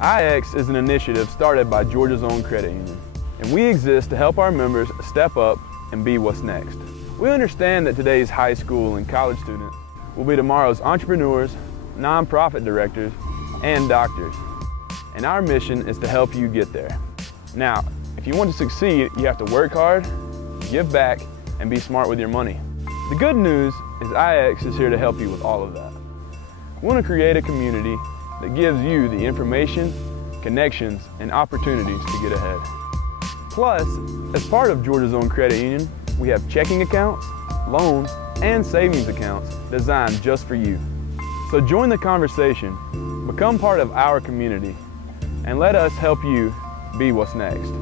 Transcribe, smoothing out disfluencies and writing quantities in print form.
IX is an initiative started by Georgia's own credit union, and we exist to help our members step up and be what's next. We understand that today's high school and college students will be tomorrow's entrepreneurs, nonprofit directors, and doctors. And our mission is to help you get there. Now, if you want to succeed, you have to work hard, give back, and be smart with your money. The good news is IX is here to help you with all of that. We want to create a community that gives you the information, connections, and opportunities to get ahead. Plus, as part of Georgia's own credit union, we have checking accounts, loans, and savings accounts designed just for you. So join the conversation, become part of our community, and let us help you be what's next.